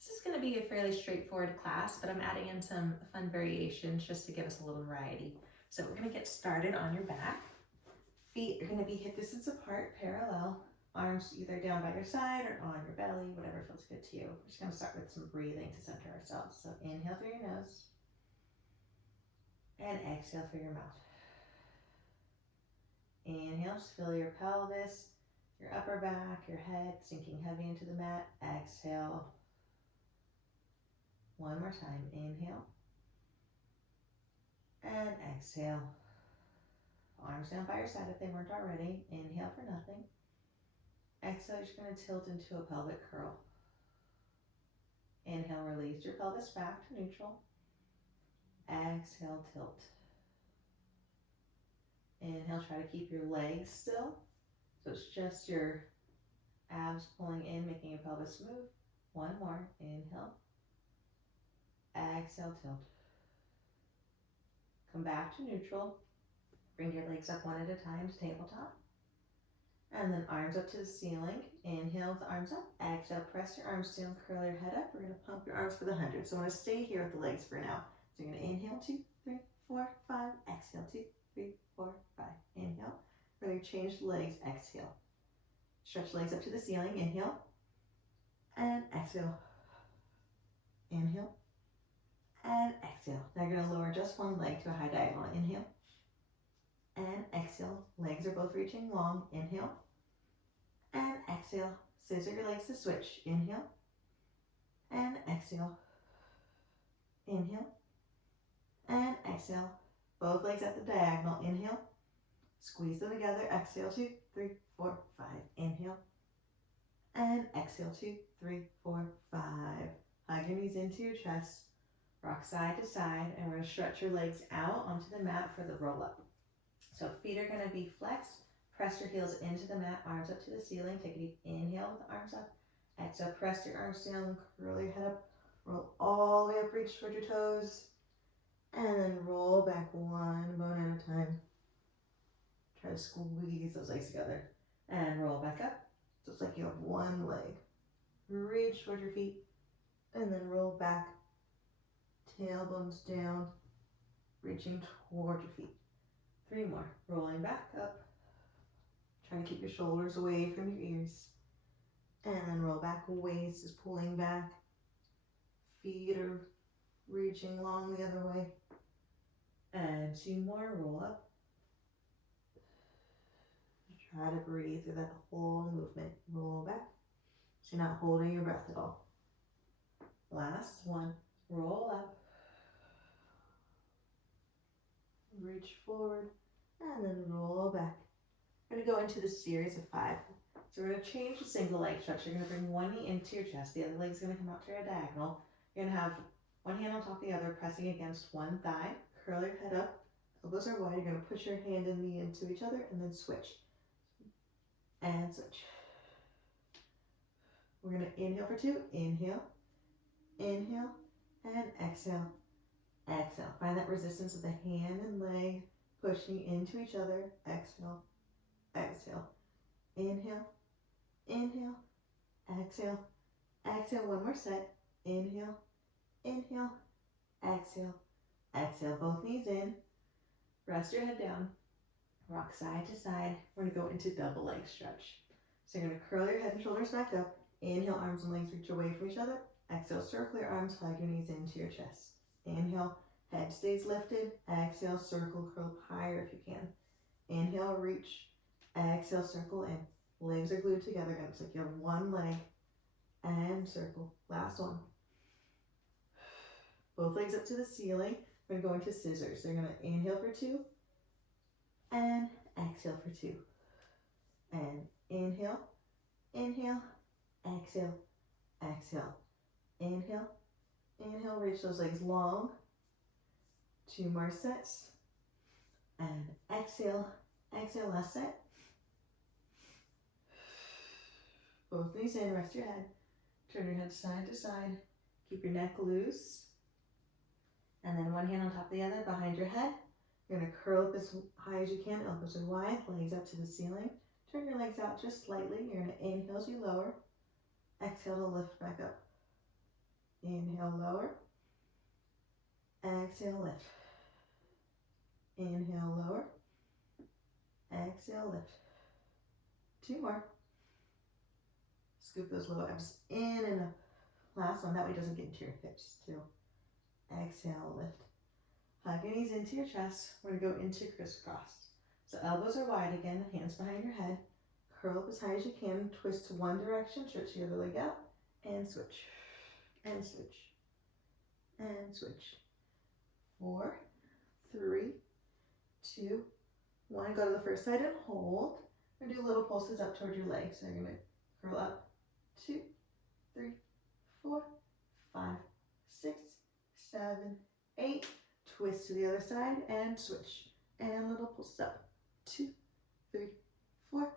This is going to be a fairly straightforward class, but I'm adding in some fun variations just to give us a little variety. So we're going to get started on your back. Feet are going to be hip distance apart, parallel. Arms either down by your side or on your belly, whatever feels good to you. We're just going to start with some breathing to center ourselves. So inhale through your nose and exhale through your mouth. Inhale, just feel your pelvis, your upper back, your head sinking heavy into the mat. Exhale. One more time. Inhale and exhale. Arms down by your side if they weren't already. Inhale for nothing. Exhale, you're just going to tilt into a pelvic curl. Inhale, release your pelvis back to neutral. Exhale, tilt. Inhale, try to keep your legs still. So it's just your abs pulling in, making your pelvis smooth. One more. Inhale. Exhale, tilt. Come back to neutral. Bring your legs up one at a time to tabletop. And then arms up to the ceiling. Inhale with the arms up. Exhale, press your arms down, curl your head up. We're going to pump your arms for the 100. So I'm going to stay here with the legs for now. So you're going to inhale, 2, 3, 4, 5. Exhale, 2, 3, 4, 5. Inhale. We're going to change legs. Exhale. Stretch legs up to the ceiling. Inhale. And exhale. Inhale. And exhale. Now you're going to lower just one leg to a high diagonal. Inhale. And exhale. Legs are both reaching long. Inhale. And exhale. Scissor your legs to switch. Inhale. And exhale. Inhale. And exhale. Both legs at the diagonal. Inhale. Squeeze them together. Exhale. 2, 3, 4, 5. Inhale. And exhale. 2, 3, 4, 5. Hug your knees into your chest. Rock side to side. And we're going to stretch your legs out onto the mat for the roll up. So feet are going to be flexed. Press your heels into the mat, arms up to the ceiling. Take a deep inhale with the arms up. Exhale, press your arms down, curl your head up. Roll all the way up, reach toward your toes. And then roll back one bone at a time. Try to squeeze those legs together. And roll back up. So it's like you have one leg. Reach toward your feet. And then roll back. Tailbones down. Reaching toward your feet. 3 more. Rolling back up. Trying to keep your shoulders away from your ears. And then roll back. Waist is pulling back. Feet are reaching long the other way. And 2 more. Roll up. Try to breathe through that whole movement. Roll back. So you're not holding your breath at all. Last one. Roll up. Reach forward. And then roll back. We're going to go into the series of 5. So we're going to change the single leg stretch. You're going to bring one knee into your chest. The other leg's going to come out to a diagonal. You're going to have one hand on top of the other, pressing against one thigh. Curl your head up. Elbows are wide. You're going to push your hand and knee into each other and then switch. And switch. We're going to inhale for 2. Inhale. Inhale. And exhale. Exhale. Find that resistance of the hand and leg pushing into each other. Exhale. Exhale. Inhale. Inhale. Exhale. Exhale. One more set. Inhale. Inhale. Exhale. Exhale. Both knees in. Rest your head down. Rock side to side. We're going to go into double leg stretch. So you're going to curl your head and shoulders back up. Inhale, arms and legs reach away from each other. Exhale, circle your arms, hug your knees into your chest. Inhale, head stays lifted. Exhale, circle, curl higher if you can. Inhale, reach. Exhale, circle in. Legs are glued together. It looks like you have one leg. And circle. Last one. Both legs up to the ceiling. We're going to go into scissors. So you're going to inhale for 2. And exhale for 2. And inhale, inhale, exhale, exhale. Inhale, inhale, reach those legs long. 2 more sets. And exhale, exhale, last set. Both knees in, rest your head. Turn your head side to side. Keep your neck loose. And then one hand on top of the other behind your head. You're going to curl up as high as you can, elbows are wide, legs up to the ceiling. Turn your legs out just slightly. You're going to inhale as you lower. Exhale to lift back up. Inhale, lower. Exhale, lift. Inhale, lower. Exhale, lift. 2 more. Scoop those low abs in and up. Last one, that way it doesn't get into your hips too. Exhale, lift. Hug your knees into your chest. We're gonna go into crisscross. So elbows are wide again, hands behind your head. Curl up as high as you can, twist to one direction, stretch the other leg out, and switch, and switch, and switch. 4, 3, 2, 1. Go to the first side and hold. We're gonna do little pulses up towards your legs. So you're gonna curl up, 2, 3, 4, 5, 6, 7, 8. Twist to the other side and switch. And little pulses up, 2, 3, 4,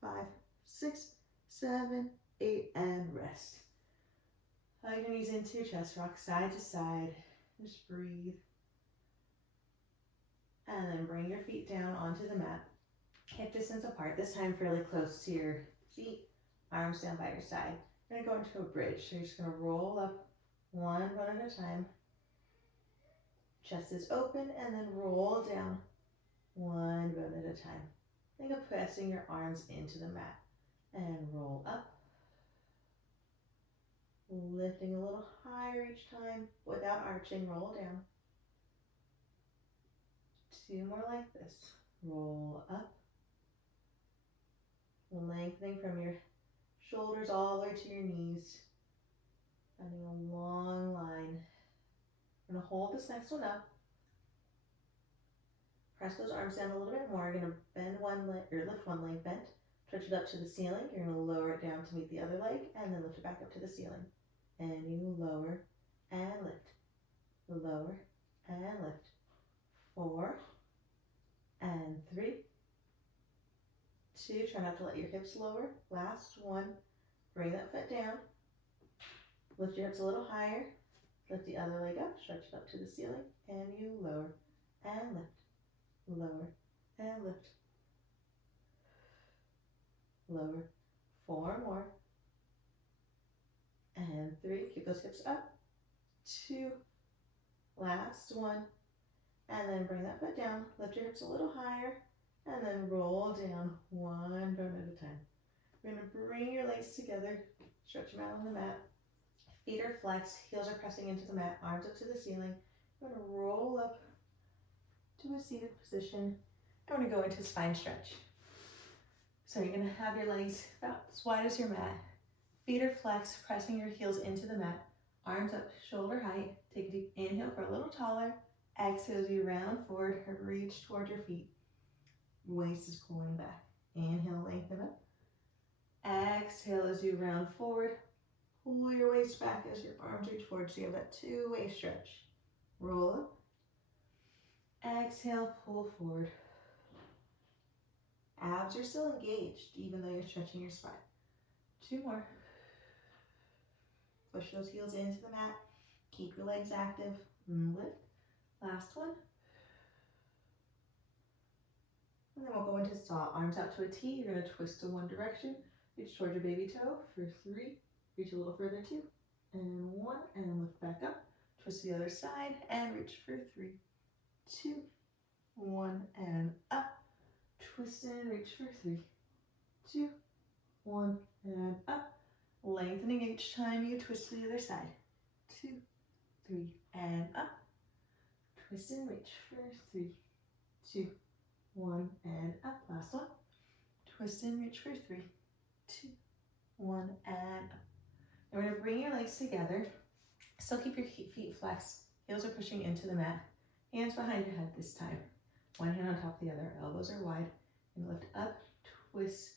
5, 6, 7, 8, and rest. Hug your knees into your chest, rock side to side. Just breathe. And then bring your feet down onto the mat. Hip distance apart, this time fairly close to your feet. Arms down by your side. You're gonna go into a bridge. So you're just gonna roll up one run at a time. Chest is open and then roll down one run at a time. Think of pressing your arms into the mat and roll up. Lifting a little higher each time without arching, roll down. 2 more like this. Roll up. Lengthening from your shoulders all the way to your knees. Finding a long line. We're gonna hold this next one up. Press those arms down a little bit more. You're gonna bend one leg, or lift one leg bent. Stretch it up to the ceiling. You're gonna lower it down to meet the other leg, and then lift it back up to the ceiling. And you lower and lift. Lower and lift. 4 and 3, 2. Try not to let your hips lower. Last one. Bring that foot down. Lift your hips a little higher. Lift the other leg up. Stretch it up to the ceiling. And you lower and lift. Lower and lift. Lower. 4 more. And 3. Keep those hips up. 2. Last one. And then bring that foot down. Lift your hips a little higher. And then roll down one run at a time. We're going to bring your legs together. Stretch them out on the mat. Feet are flexed. Heels are pressing into the mat. Arms up to the ceiling. We're going to roll up to a seated position. And we're going to go into spine stretch. So you're going to have your legs about as wide as your mat. Feet are flexed, pressing your heels into the mat. Arms up shoulder height. Take a deep inhale for a little taller. Exhale as you round forward, reach towards your feet. Waist is pulling back. Inhale, lengthen up. Exhale as you round forward. Pull your waist back as your arms reach forward, so you have that 2-way stretch. Roll up. Exhale, pull forward. Abs are still engaged, even though you're stretching your spine. 2 more. Push those heels into the mat. Keep your legs active. Lift. Last one. And then we'll go into saw. Arms out to a T. You're going to twist to one direction. Reach towards your baby toe for 3. Reach a little further, 2. And 1. And lift back up. Twist to the other side. And reach for 3, 2, 1. And up. Twist and reach for 3, 2, 1. And up. Lengthening each time you twist to the other side. 2, 3. And up. Twist and reach for 3, 2, 1, and up. Last one. Twist and reach for 3, 2, 1, and up. Now we're going to bring your legs together. Still keep your feet flexed. Heels are pushing into the mat. Hands behind your head this time. One hand on top of the other. Elbows are wide. And lift up, twist,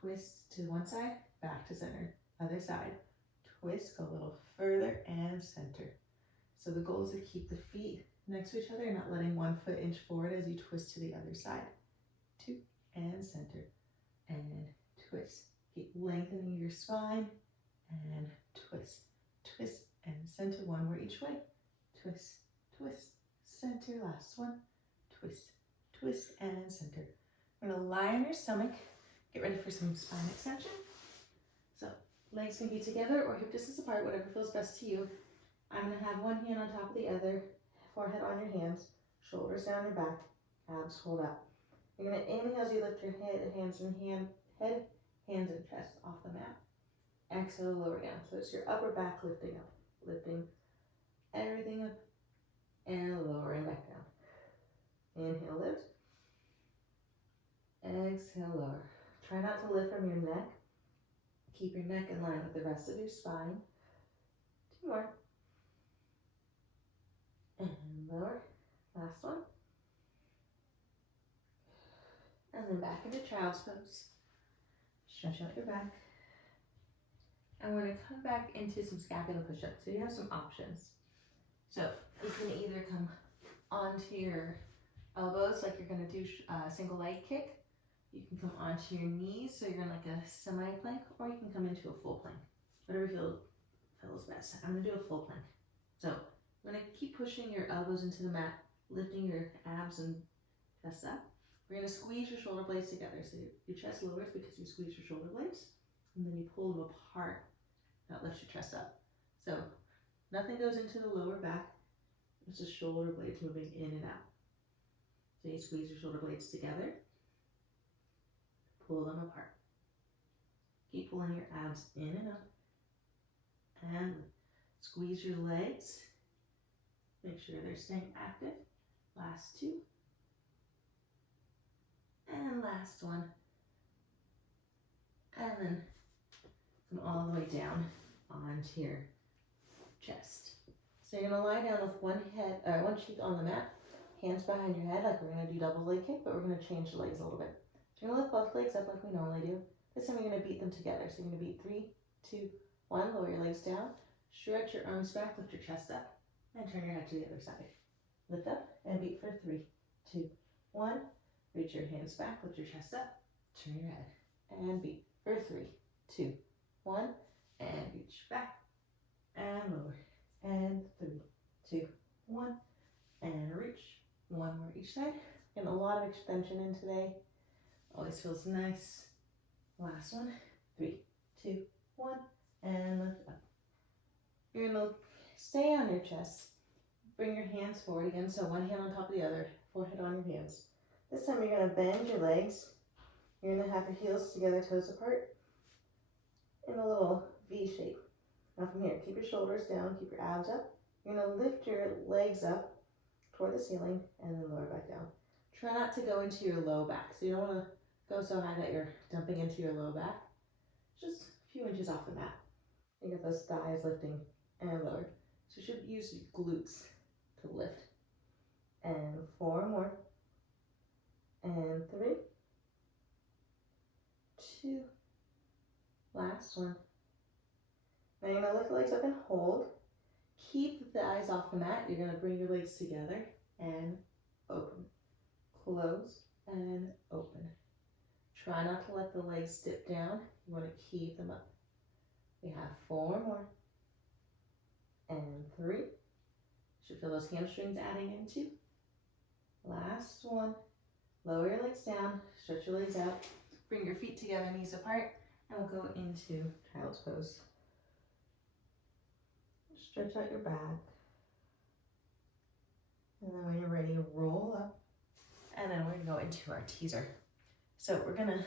twist to one side, back to center. Other side. Twist, go a little further, and center. So the goal is to keep the feet next to each other, not letting one foot inch forward as you twist to the other side. 2, and center, and twist. Keep lengthening your spine, and twist, twist, and center. 1 more each way. Twist, twist, center. Last one. Twist, twist, and center. We're gonna lie on your stomach. Get ready for some spine extension. So Legs can be together or hip distance apart, whatever feels best to you. I'm going to have one hand on top of the other, forehead on your hands, shoulders down your back, abs hold up. You're going to inhale as you lift your head, hands and hands and chest off the mat. Exhale, lower down. So it's your upper back lifting up, lifting everything up and lowering back down. Inhale, lift. Exhale, lower. Try not to lift from your neck. Keep your neck in line with the rest of your spine. 2 more. And lower. Last one. And then back into child's pose. Stretch out your back. And we're going to come back into some scapula push-ups. So you have some options. So you can either come onto your elbows like you're going to do a single leg kick. You can come onto your knees, so you're in like a semi-plank, or you can come into a full plank. Whatever feels best. I'm going to do a full plank. So I'm going to keep pushing your elbows into the mat, lifting your abs and chest up. We're going to squeeze your shoulder blades together. So your chest lowers because you squeeze your shoulder blades, and then you pull them apart. That lifts your chest up. So nothing goes into the lower back. It's just shoulder blades moving in and out. So you squeeze your shoulder blades together. Pull them apart. Keep pulling your abs in and up. And squeeze your legs. Make sure they're staying active. Last 2. And last one. And then come all the way down onto your chest. So you're going to lie down with one cheek on the mat, hands behind your head like we're going to do double leg kick, but we're going to change the legs a little bit. So you're going to lift both legs up like we normally do. This time you're going to beat them together. So you're going to beat 3, 2, 1, lower your legs down, stretch your arms back, lift your chest up, and turn your head to the other side. Lift up and beat for 3, 2, 1. Reach your hands back, lift your chest up, turn your head, and beat for 3, 2, 1, and reach back, and lower, and 3, 2, 1, and reach. 1 more each side. Getting a lot of extension in today. Always feels nice. Last one. 3, 2, 1, and lift up. You're going to stay on your chest. Bring your hands forward again, so one hand on top of the other, forehead on your hands. This time you're going to bend your legs. You're going to have your heels together, toes apart, in a little V shape. Now from here, keep your shoulders down, keep your abs up. You're going to lift your legs up toward the ceiling and then lower back down. Try not to go into your low back. So you don't want to go so high that you're dumping into your low back. Just a few inches off the mat. You get those thighs lifting and lowered. So you should use your glutes to lift. And 4 more. And 3, 2, last one. Now you're going to lift the legs up and hold. Keep the thighs off the mat. You're going to bring your legs together and open. Close and open. Try not to let the legs dip down. You want to keep them up. We have 4 more. And 3. Should feel those hamstrings adding in too. Last one. Lower your legs down, stretch your legs out, bring your feet together, knees apart, and we'll go into child's pose. Stretch out your back. And then when you're ready, roll up. And then we're going to go into our teaser. So we're going to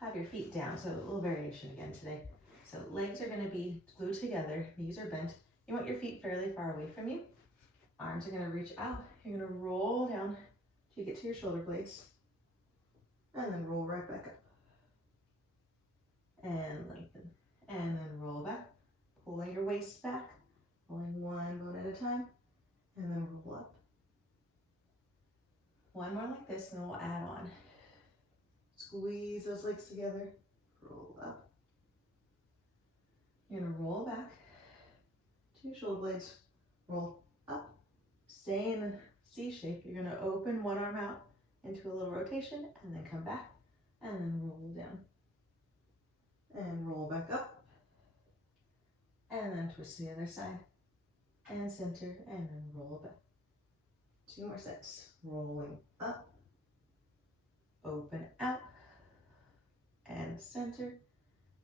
have your feet down. So a little variation again today. So legs are going to be glued together, knees are bent. You want your feet fairly far away from you. Arms are going to reach out. You're going to roll down. You get to your shoulder blades, and then roll right back up, and lengthen, and then roll back, pulling your waist back, pulling one bone at a time, and then roll up. 1 more like this, and then we'll add on. Squeeze those legs together, roll up. You're gonna roll back to your shoulder blades, roll up, stay in C shape. You're going to open one arm out into a little rotation and then come back and then roll down and roll back up and then twist to the other side and center and then roll back. 2 more sets. Rolling up, open out and center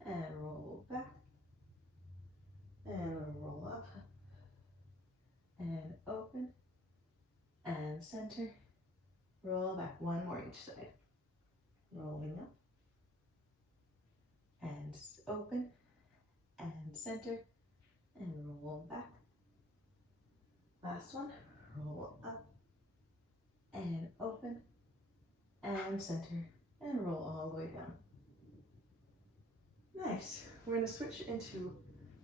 and roll back, and roll up, and open, and center, roll back, one more each side, rolling up, and open, and center, and roll back, last one, roll up, and open, and center, and roll all the way down. Nice. We're going to switch into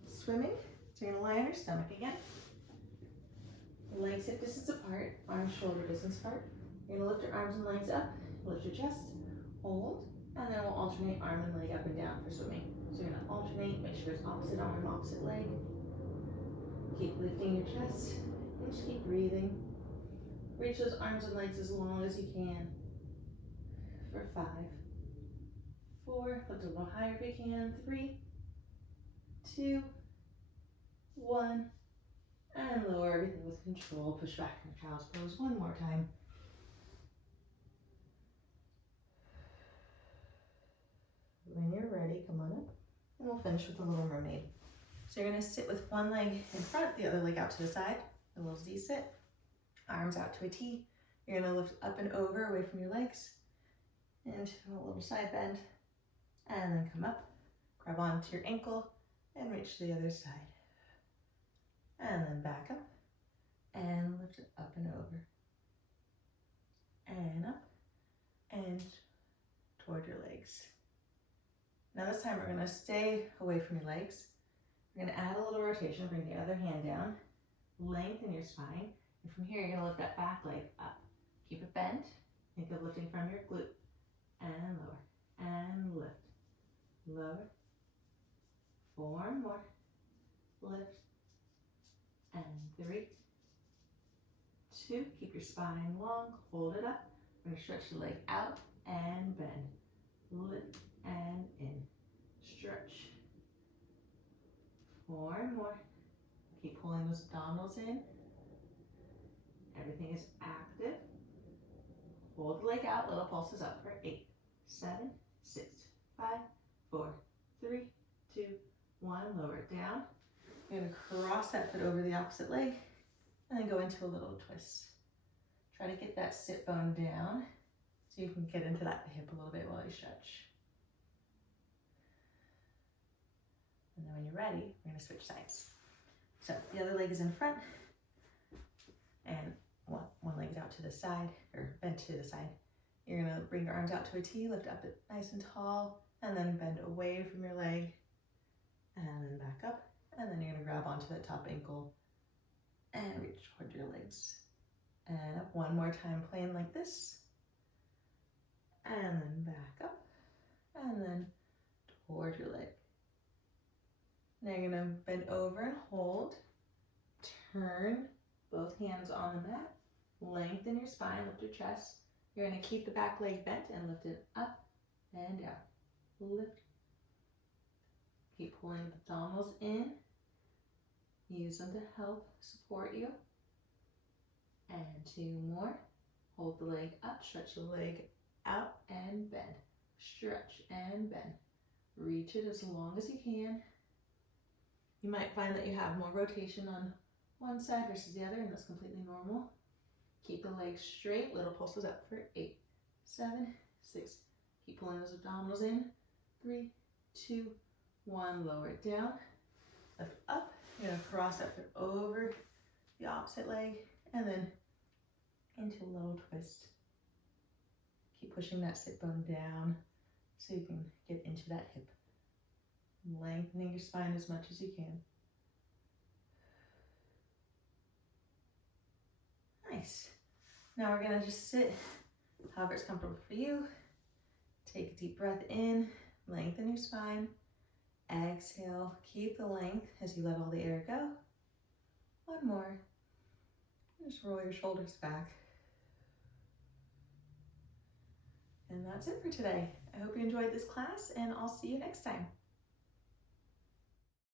swimming. So you're going to lie on your stomach again. Legs hip distance apart, arms shoulder distance apart. You're going to lift your arms and legs up, lift your chest, hold, and then we'll alternate arm and leg up and down for swimming. So you're going to alternate, make sure it's opposite arm, opposite leg. Keep lifting your chest, and just keep breathing. Reach those arms and legs as long as you can. For 5, 4, lift a little higher if you can, 3, 2, 1, and lower everything with control. Push back in your child's pose one more time. When you're ready, come on up, and we'll finish with the Little Mermaid. So you're going to sit with one leg in front, the other leg out to the side, a little Z sit, arms out to a T. You're going to lift up and over, away from your legs, into a little side bend, and then come up, grab onto your ankle, and reach to the other side. And then back up, and lift it up and over, and up, and toward your legs. Now this time we're going to stay away from your legs. We're going to add a little rotation, bring the other hand down, lengthen your spine, and from here you're going to lift that back leg up. Keep it bent, think of lifting from your glute, and lower, and lift, lower, 4 more, lift, and 3, 2, keep your spine long, hold it up. We're going to stretch the leg out and bend, lift and in, stretch, 4 more, keep pulling those abdominals in, everything is active, hold the leg out, little pulses up for 8, 7, 6, 5, 4, 3, 2, 1, lower it down. You're going to cross that foot over the opposite leg and then go into a little twist. Try to get that sit bone down so you can get into that hip a little bit while you stretch. And then when you're ready, we're going to switch sides. So the other leg is in front and one leg is out to the side, or bent to the side. You're going to bring your arms out to a T, lift up it nice and tall, and then bend away from your leg, and then back up. And then you're going to grab onto that top ankle and reach toward your legs. And up one more time, plain like this. And then back up. And then toward your leg. Now you're going to bend over and hold. Turn both hands on the mat. Lengthen your spine, lift your chest. You're going to keep the back leg bent and lift it up and down. Lift. Keep pulling the abdominals in. Use them to help support you. And 2 more. Hold the leg up, stretch the leg out and bend. Stretch and bend. Reach it as long as you can. You might find that you have more rotation on one side versus the other, and that's completely normal. Keep the legs straight, little pulses up for 8, 7, 6. Keep pulling those abdominals in. 3, 2, 1. Lower it down. Lift up. You're going to cross that foot over the opposite leg and then into a little twist. Keep pushing that sit bone down so you can get into that hip. Lengthening your spine as much as you can. Nice. Now we're going to just sit however it's comfortable for you. Take a deep breath in, lengthen your spine. Exhale, keep the length as you let all the air go. One more. Just roll your shoulders back. And that's it for today. I hope you enjoyed this class, and I'll see you next time.